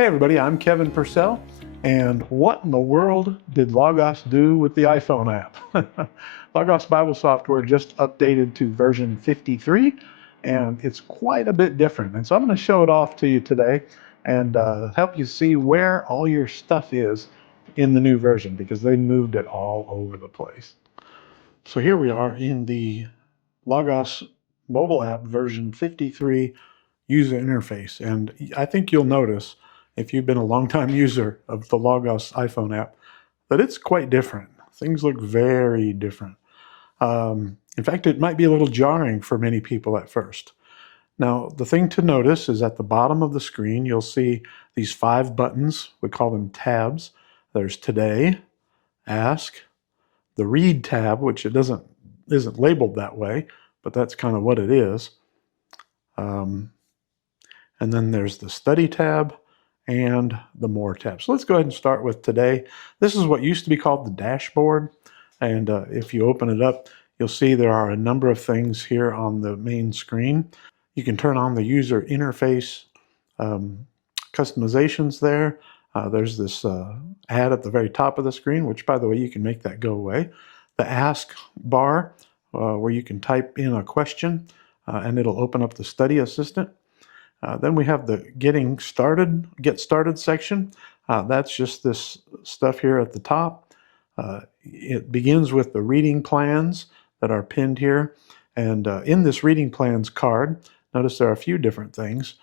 Hey everybody, I'm Kevin Purcell, and what in the world did Logos do with the iPhone app? Logos Bible software just updated to version 53, and it's quite a bit different. And so I'm going to show it off to you today and help you see where all your stuff is in the new version, because they moved it all over the place. So here we are in the Logos mobile app version 53 user interface. And I think you'll notice, if you've been a long-time user of the Logos iPhone app, that it's quite different. Things look very different. In fact, it might be a little jarring for many people at first. Now, the thing to notice is at the bottom of the screen, you'll see these 5 buttons. We call them tabs. There's Today, Ask, the Read tab, which isn't labeled that way, but that's kind of what it is. And then there's the Study tab and the More tab. So let's go ahead and start with Today. This is what used to be called the dashboard. And if you open it up, you'll see there are a number of things here on the main screen. You can turn on the user interface customizations there. There's this ad at the very top of the screen, which, by the way, you can make that go away. The Ask bar, where you can type in a question, and it'll open up the Study Assistant. Then we have the Get Started section. That's just this stuff here at the top. It begins with the reading plans that are pinned here. And in this reading plans card, notice there are a few different things.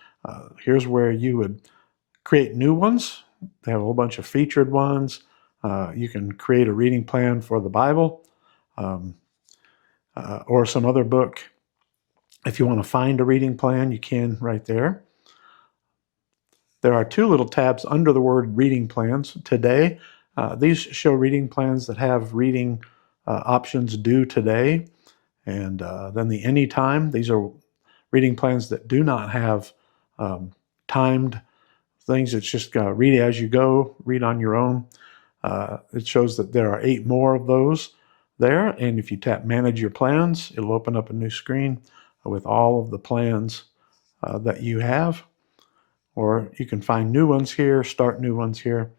Here's where you would create new ones. They have a whole bunch of featured ones. You can create a reading plan for the Bible or some other book. If you want to find a reading plan, you can right there. There are 2 little tabs under the word reading plans. Today, these show reading plans that have reading options due today. And then the Anytime, these are reading plans that do not have timed things. It's just read as you go, read on your own. It shows that there are 8 more of those there. And if you tap Manage Your Plans, it'll open up a new screen with all of the plans that you have. Or you can find new ones here, start new ones here.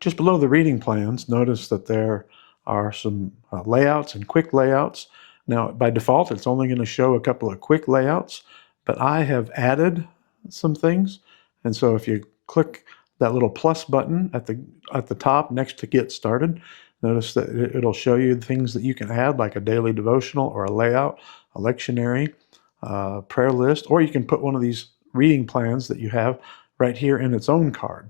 Just below the reading plans, notice that there are some layouts and quick layouts. Now, by default, it's only going to show a couple of quick layouts, but I have added some things. And so if you click that little plus button at the top next to Get Started, notice that it'll show you things that you can add, like a daily devotional or a layout, a lectionary, prayer list, or you can put one of these reading plans that you have right here in its own card.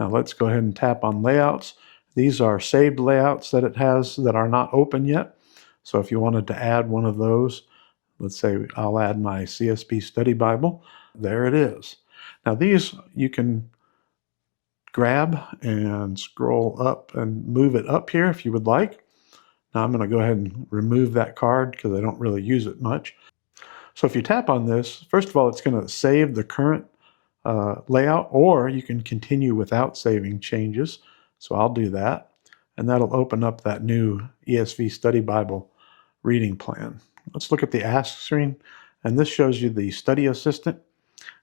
Now let's go ahead and tap on layouts. These are saved layouts that it has that are not open yet. So if you wanted to add one of those, let's say I'll add my CSB Study Bible, there it is. Now these you can grab and scroll up and move it up here if you would like. Now I'm going to go ahead and remove that card because I don't really use it much. So if you tap on this, first of all, it's going to save the current layout, or you can continue without saving changes. So I'll do that. And that'll open up that new ESV Study Bible reading plan. Let's look at the Ask screen. And this shows you the Study Assistant.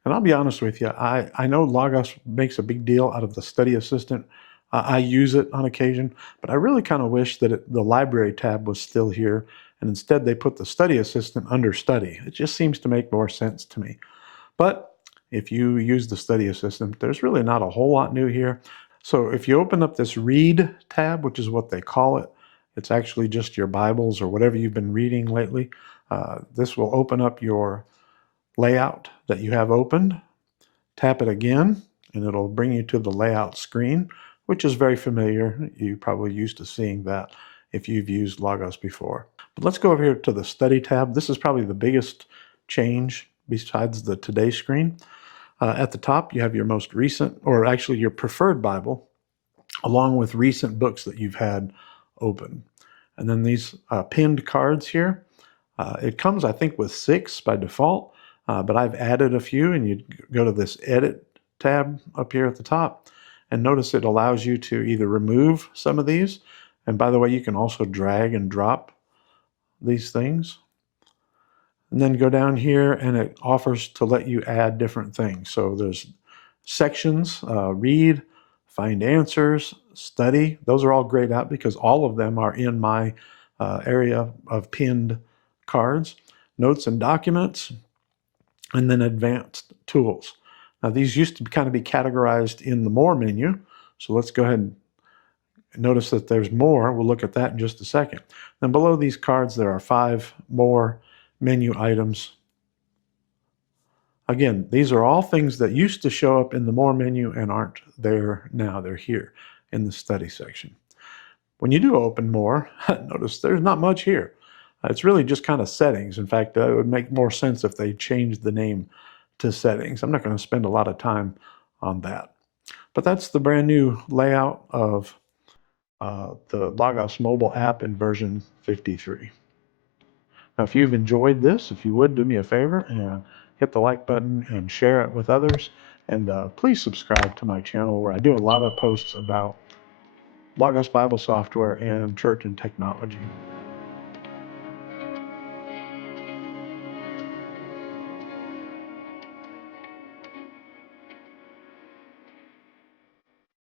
And I'll be honest with you, I know Logos makes a big deal out of the Study Assistant. I use it on occasion, but I really kind of wish that the Library tab was still here, and instead they put the Study Assistant under Study. It just seems to make more sense to me. But if you use the Study Assistant, there's really not a whole lot new here. So if you open up this Read tab, which is what they call it, it's actually just your Bibles or whatever you've been reading lately. This will open up your layout that you have opened. Tap it again, and it'll bring you to the layout screen, which is very familiar. You're probably used to seeing that if you've used Logos before. But let's go over here to the Study tab. This is probably the biggest change besides the Today screen. At the top, you have your most recent, or actually your preferred Bible, along with recent books that you've had open. And then these pinned cards here. It comes, I think, with 6 by default, but I've added a few, and you go to this Edit tab up here at the top, and notice it allows you to either remove some of these, and by the way, you can also drag and drop these things. And then go down here, and it offers to let you add different things. So there's sections, read, find answers, study. Those are all grayed out because all of them are in my area of pinned cards. Notes and documents, and then advanced tools. Now these used to kind of be categorized in the more menu. So let's go ahead and notice that there's more. We'll look at that in just a second. Then below these cards, there are 5 more menu items. Again, these are all things that used to show up in the more menu and aren't there now. They're here in the study section. When you do open more, notice there's not much here. It's really just kind of settings. In fact, it would make more sense if they changed the name to settings. I'm not going to spend a lot of time on that. But that's the brand new layout of the Logos mobile app in version 53. Now, if you've enjoyed this, if you would do me a favor and hit the like button and share it with others, and please subscribe to my channel where I do a lot of posts about Logos Bible software and church and technology.